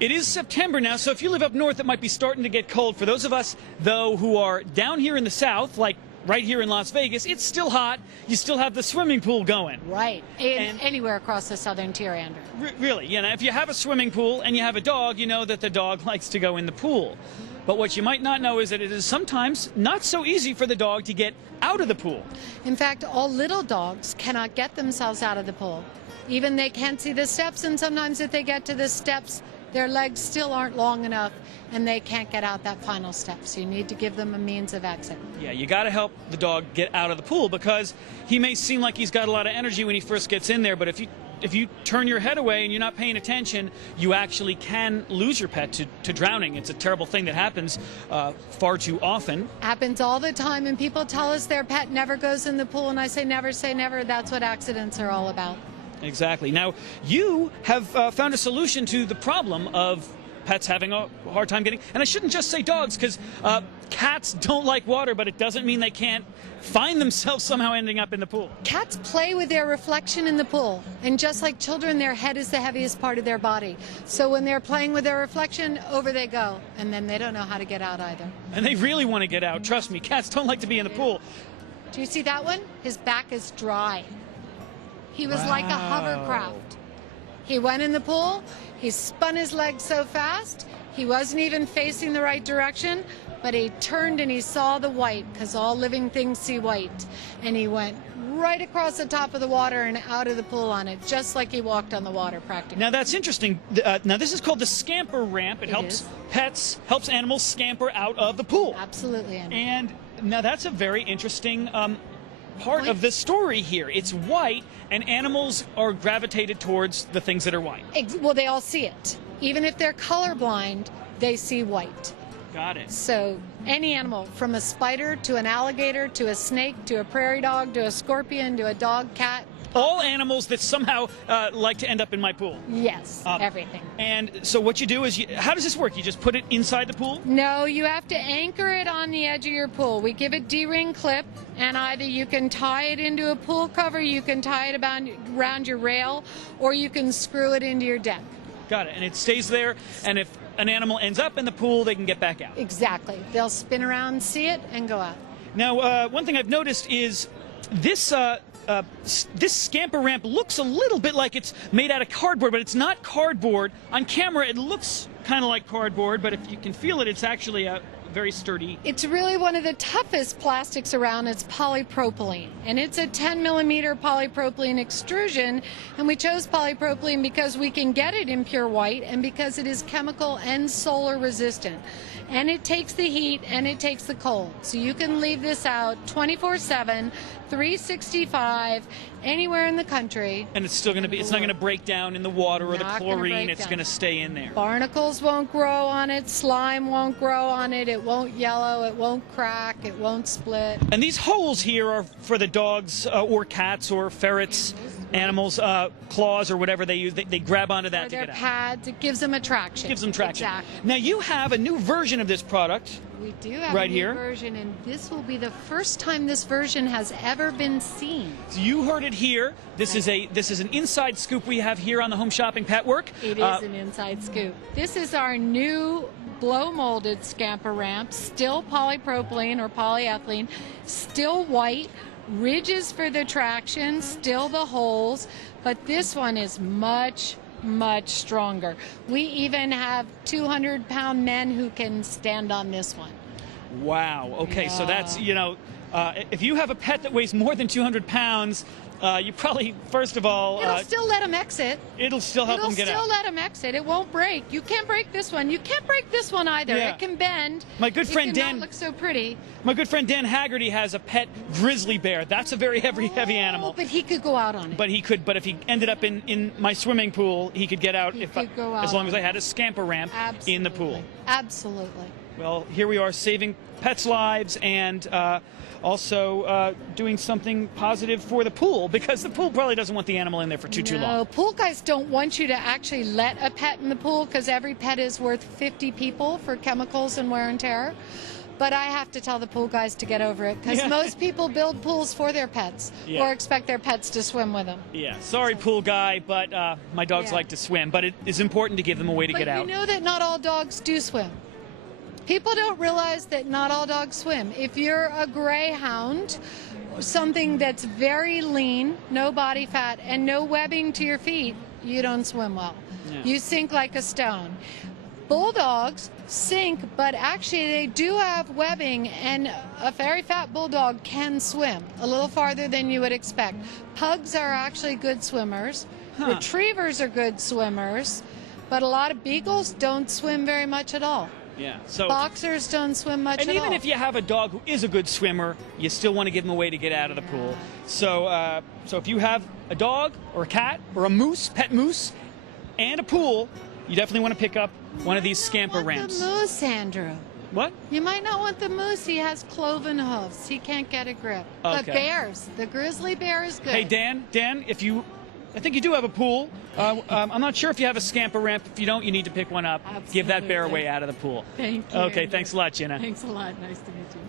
It is September now, so if you live up north, it might be starting to get cold. For those of us, though, who are down here in the south, like right here in Las Vegas, it's still hot. You still have the swimming pool going. Right. Anywhere across the southern tier, Andrew. Really, if you have a swimming pool and you have a dog, you know that the dog likes to go in the pool. But what you might not know is that it is sometimes not so easy for the dog to get out of the pool. In fact, all little dogs cannot get themselves out of the pool. Even they can't see the steps, and sometimes if they get to the steps, their legs still aren't long enough and they can't get out that final step. So you need to give them a means of exit. Yeah, you got to help the dog get out of the pool, because he may seem like he's got a lot of energy when he first gets in there, but if you turn your head away and you're not paying attention, you actually can lose your pet to drowning. It's a terrible thing that happens far too often. Happens all the time, and people tell us their pet never goes in the pool, and I say never say never. That's what accidents are all about. Exactly. Now, you have found a solution to the problem of pets having a hard time getting, and I shouldn't just say dogs, because cats don't like water, but it doesn't mean they can't find themselves somehow ending up in the pool. Cats play with their reflection in the pool, and just like children, their head is the heaviest part of their body. So when they're playing with their reflection, over they go, and then they don't know how to get out either. And they really want to get out. Trust me, cats don't like to be in the pool. Do you see that one? His back is dry. He was like a hovercraft. He went in the pool, he spun his legs so fast, he wasn't even facing the right direction, but he turned and he saw the white, because all living things see white. And he went right across the top of the water and out of the pool on it, just like he walked on the water practically. Now that's interesting. Now this is called the Skamper ramp. It helps helps animals scamper out of the pool. Absolutely. Andrew. And now that's a very interesting part of the story here. It's white, and animals are gravitated towards the things that are white. Well, they all see it. Even if they're colorblind, they see white. Got it. So any animal, from a spider to an alligator to a snake to a prairie dog to a scorpion to a dog, cat. All animals that somehow like to end up in my pool. Yes, everything. And so what you do is, how does this work? You just put it inside the pool? No, you have to anchor it on the edge of your pool. We give it D-ring clip, and either you can tie it into a pool cover, you can tie it around your rail, or you can screw it into your deck. Got it. And it stays there, and if an animal ends up in the pool, they can get back out. Exactly. They'll spin around, see it, and go out. Now, one thing I've noticed is this this Skamper ramp looks a little bit like it's made out of cardboard, but it's not cardboard. On camera, it looks kind of like cardboard, but if you can feel it, it's actually very sturdy. It's really one of the toughest plastics around. It's polypropylene, and it's a 10-millimeter polypropylene extrusion, and we chose polypropylene because we can get it in pure white and because it is chemical and solar resistant, and it takes the heat and it takes the cold, so you can leave this out 24/7, 365, anywhere in the country. And it's still going to be, it's not going to break down in the water or the chlorine. It's going to stay in there. Barnacles won't grow on it, slime won't grow on it, it won't yellow, it won't crack, it won't split. And these holes here are for the dogs or cats or ferrets, animals, claws or whatever they use. They grab onto that to get out. Pads, it gives them a traction. Gives them traction. Exactly. Now you have a new version of this product. We do have right a new here. version, and this will be the first time this version has ever been seen. So you heard it here. This is an inside scoop we have here on the Home Shopping Pet Work. It is an inside scoop. This is our new blow molded Skamper ramp, still polypropylene or polyethylene, still white, ridges for the traction, still the holes, but this one is much stronger. We even have 200-pound men who can stand on this one. Wow. Okay, yeah. So that's, if you have a pet that weighs more than 200 pounds, you probably, first of all... It'll still let them exit. It'll still help them get out. It'll still let them exit. It won't break. You can't break this one. You can't break this one either. Yeah. It can bend. My good friend it Dan... cannot look so pretty. My good friend Dan Haggerty has a pet grizzly bear. That's a very heavy animal. But he could go out on it. But he could. But if he ended up in my swimming pool, he could get out as long as I had a Skamper ramp in the pool. Absolutely. Well, here we are saving pets' lives and also doing something positive for the pool, because the pool probably doesn't want the animal in there for too long. No, pool guys don't want you to actually let a pet in the pool, because every pet is worth 50 people for chemicals and wear and tear. But I have to tell the pool guys to get over it because most people build pools for their pets or expect their pets to swim with them. Yeah, sorry, pool guy, but my dogs like to swim. But it is important to give them a way to get out. But you know that not all dogs do swim. People don't realize that not all dogs swim. If you're a greyhound, something that's very lean, no body fat, and no webbing to your feet, you don't swim well. Yeah. You sink like a stone. Bulldogs sink, but actually they do have webbing, and a very fat bulldog can swim a little farther than you would expect. Pugs are actually good swimmers. Retrievers are good swimmers, but a lot of beagles don't swim very much at all. Yeah. So boxers don't swim much at all. And even if you have a dog who is a good swimmer, you still want to give them a way to get out of the pool. So, so if you have a dog or a cat or a moose, pet moose, and a pool, you definitely want to pick up one of these Skamper ramps. The moose, Andrew. What? You might not want the moose. He has cloven hooves. He can't get a grip. Okay. The bears. The grizzly bear is good. Hey, Dan, if you, I think you do have a pool. I'm not sure if you have a Skamper ramp. If you don't, you need to pick one up. Absolutely. Give that bear a way out of the pool. Thank you. Okay, thanks a lot, Jenna. Thanks a lot. Nice to meet you.